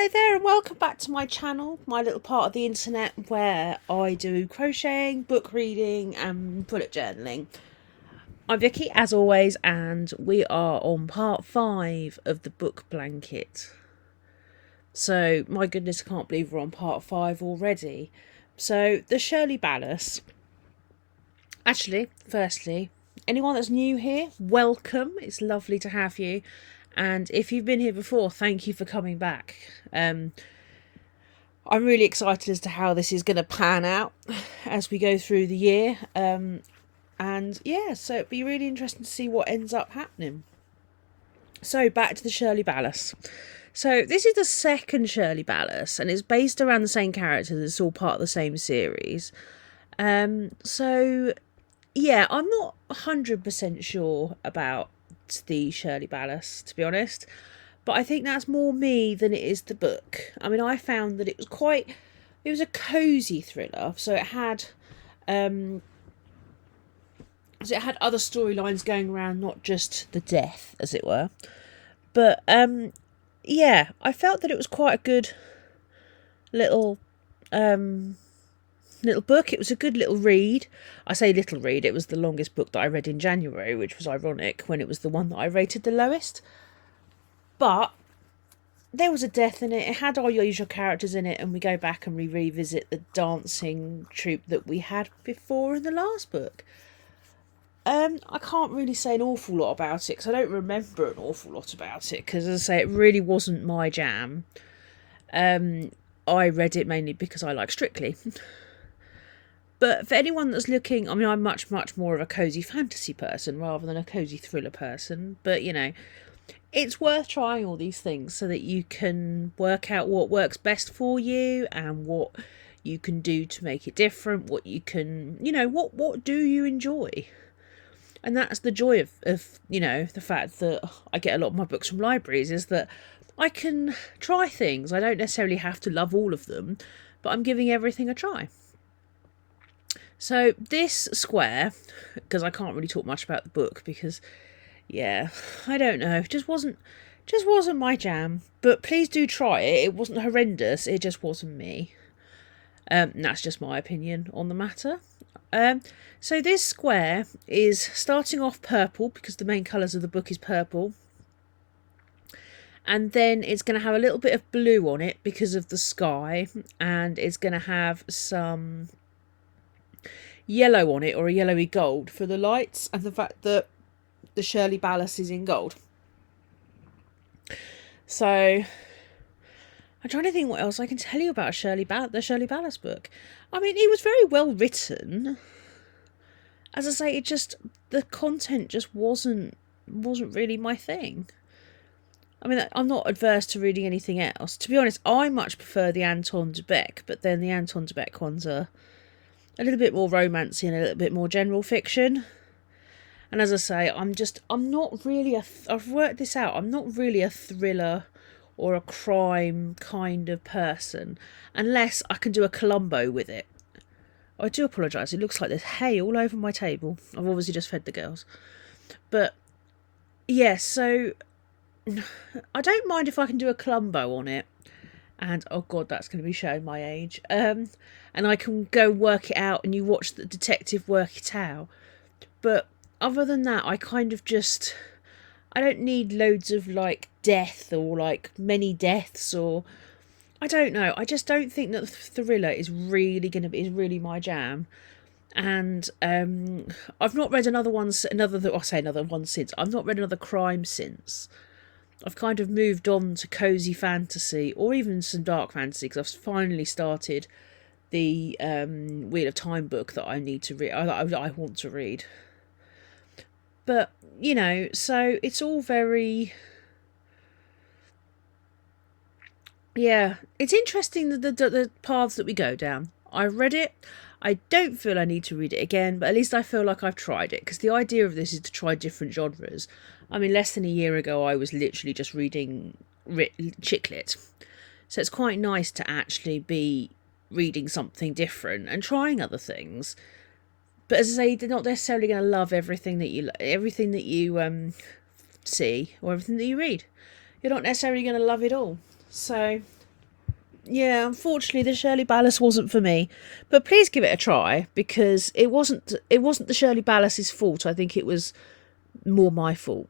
Hello there and welcome back to my channel, my little part of the internet where I do crocheting, book reading and bullet journaling. I'm Vicky as always, and we are on part 5 of the book blanket. So my goodness, I can't believe we're on part 5 already. So the Shirley Ballas. Actually, firstly, anyone that's new here, welcome. It's lovely to have you. And if you've been here before, thank you for coming back. I'm really excited as to how this is going to pan out as we go through the year. And yeah, so it'd be really interesting to see what ends up happening. So back to the Shirley Ballas. So this is the second Shirley Ballas, and it's based around the same characters. It's all part of the same series. So yeah, I'm not 100% sure about the Shirley Ballas, to be honest, but I think that's more me than it is the book. I mean, I found that it was a cozy thriller, so it had other storylines going around, not just the death, as it were. But yeah, I felt that it was quite a good little book. It was a good little read. I say little read, it was the longest book that I read in January, which was ironic when it was the one that I rated the lowest. But there was a death in it. It had all your usual characters in it, and we go back and we revisit the dancing troupe that we had before in the last book. I can't really say an awful lot about it because I don't remember an awful lot about it because, as I say, it really wasn't my jam. I read it mainly because I like Strictly. But for anyone that's looking, I mean, I'm much more of a cosy fantasy person rather than a cosy thriller person. But, you know, it's worth trying all these things so that you can work out what works best for you and what you can do to make it different, what you can, you know, what do you enjoy? And that's the joy of, you know, the fact that I get a lot of my books from libraries is that I can try things. I don't necessarily have to love all of them, but I'm giving everything a try. So this square, because I can't really talk much about the book because, yeah, I don't know, just wasn't my jam. But please do try it. It wasn't horrendous. It just wasn't me. That's just my opinion on the matter. So this square is starting off purple because the main colours of the book is purple. And then it's going to have a little bit of blue on it because of the sky. And it's going to have some yellow on it, or a yellowy gold for the lights, and the fact that the Shirley Ballas is in gold. So I'm trying to think what else I can tell you about the Shirley Ballas book. I mean, it was very well written. As I say, the content just wasn't really my thing. I mean, I'm not adverse to reading anything else. To be honest, I much prefer the Anton de Beck, but then the Anton de Beck ones are a little bit more romancy and a little bit more general fiction. And as I say, I'm not really I've worked this out, I'm not really a thriller or a crime kind of person, unless I can do a Columbo with it. I do apologise, it looks like there's hay all over my table. I've obviously just fed the girls. But, yeah, so I don't mind if I can do a Columbo on it. And, oh God, that's going to be showing my age. And I can go work it out and you watch the detective work it out. But other than that, I kind of just... I don't need loads of, like, death or, like, many deaths or... I don't know. I just don't think that the thriller is really my jam. And I've not read another one since. I've not read another crime since. I've kind of moved on to cosy fantasy or even some dark fantasy because I've finally started the Wheel of Time book that I need to read. I want to read. But, you know, so it's all very... Yeah, it's interesting the paths that we go down. I read it. I don't feel I need to read it again, but at least I feel like I've tried it, because the idea of this is to try different genres. I mean, less than a year ago, I was literally just reading chick lit. So it's quite nice to actually be reading something different and trying other things. But as I say, they're not necessarily going to love everything that you see or everything that you read. You're not necessarily going to love it all. So Yeah, unfortunately, the Shirley Ballas wasn't for me. But please give it a try because it wasn't the Shirley Ballas's fault. I think it was more my fault.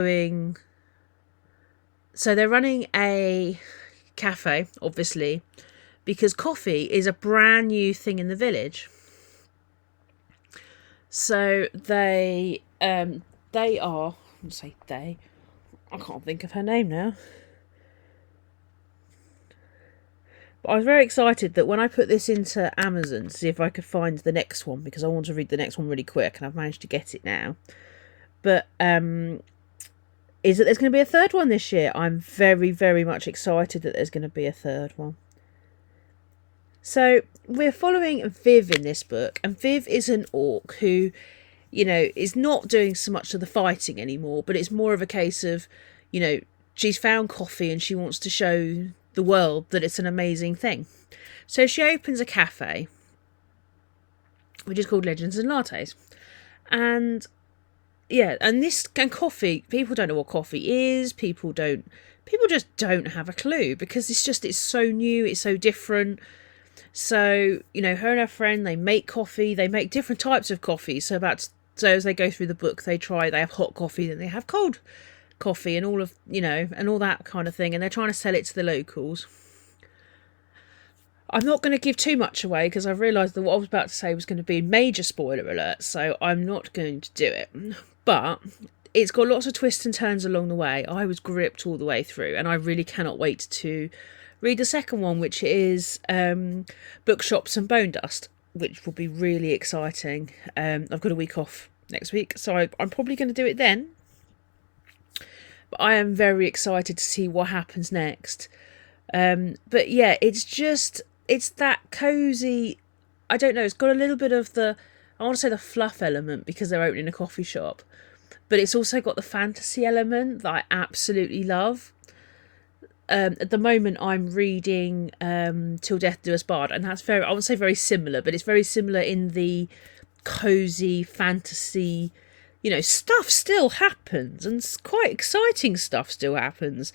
doing. So they're running a cafe, obviously, because coffee is a brand new thing in the village. So they are. I'll say they. I can't think of her name now. But I was very excited that when I put this into Amazon to see if I could find the next one, because I want to read the next one really quick, and I've managed to get it now. But is that there's going to be a third one this year. I'm very, very much excited that there's going to be a third one. So we're following Viv in this book, and Viv is an orc who, is not doing so much of the fighting anymore, but it's more of a case of, she's found coffee and she wants to show the world that it's an amazing thing. So she opens a cafe, which is called Legends and Lattes. And and coffee, people don't know what coffee is, people just don't have a clue, because it's so new, it's so different. So, her and her friend, they make coffee, they make different types of coffee. So as they go through the book, they have hot coffee, then they have cold coffee, and all of, and all that kind of thing. And they're trying to sell it to the locals. I'm not going to give too much away, because I've realised that what I was about to say was going to be a major spoiler alert, so I'm not going to do it. But it's got lots of twists and turns along the way. I was gripped all the way through, and I really cannot wait to read the second one, which is Bookshops and Bone Dust, which will be really exciting. I've got a week off next week, so I'm probably going to do it then. But I am very excited to see what happens next. But yeah, it's that cozy. I don't know, it's got a little bit of I want to say the fluff element, because they're opening a coffee shop, but it's also got the fantasy element that I absolutely love. At the moment I'm reading Till Death Do Us Part, and that's I won't say very similar, but it's very similar in the cozy fantasy, stuff still happens, and quite exciting stuff still happens,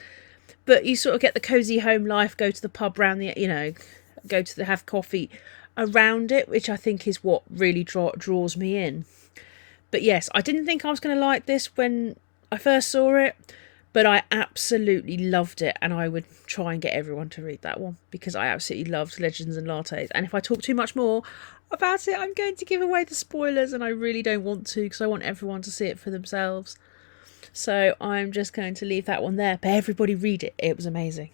but you sort of get the cozy home life, go to the pub around have coffee around it, which I think is what really draws me in. But yes, I didn't think I was going to like this when I first saw it, but I absolutely loved it, and I would try and get everyone to read that one, because I absolutely loved Legends and Lattes. And if I talk too much more about it, I'm going to give away the spoilers, and I really don't want to, because I want everyone to see it for themselves. So I'm just going to leave that one there. But everybody read it. It was amazing.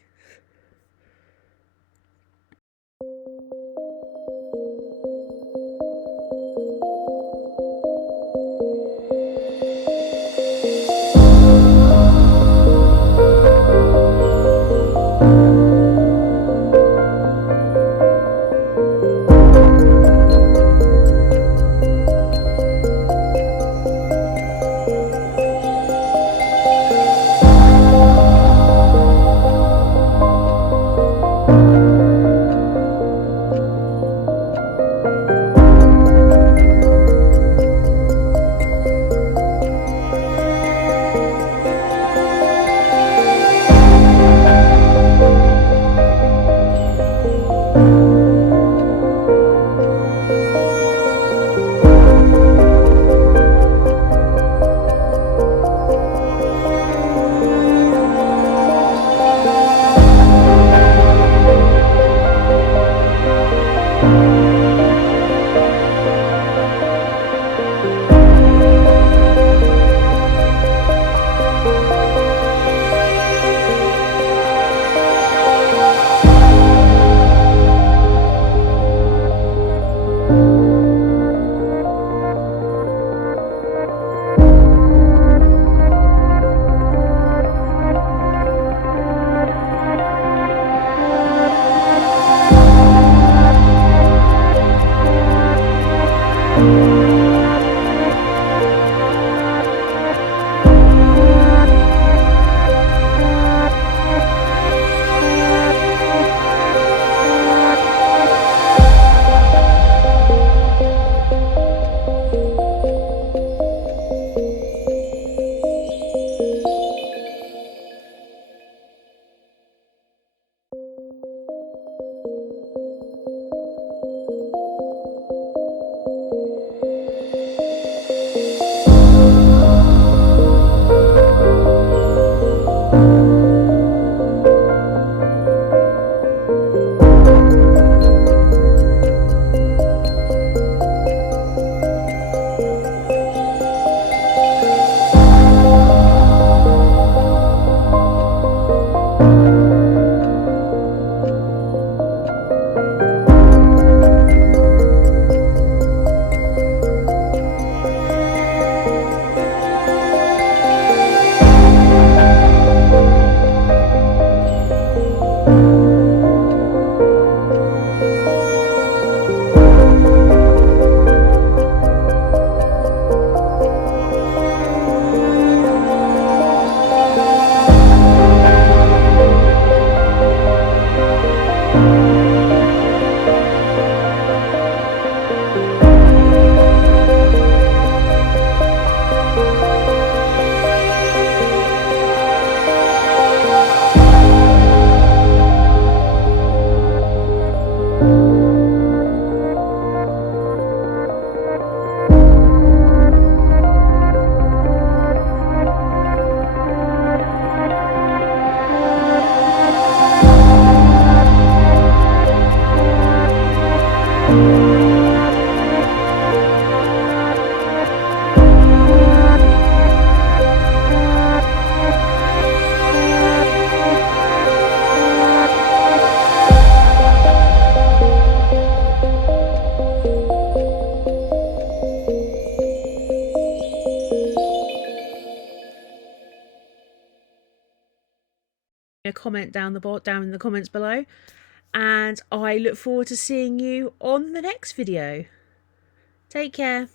a comment down in the comments below, and I look forward to seeing you on the next video. Take care.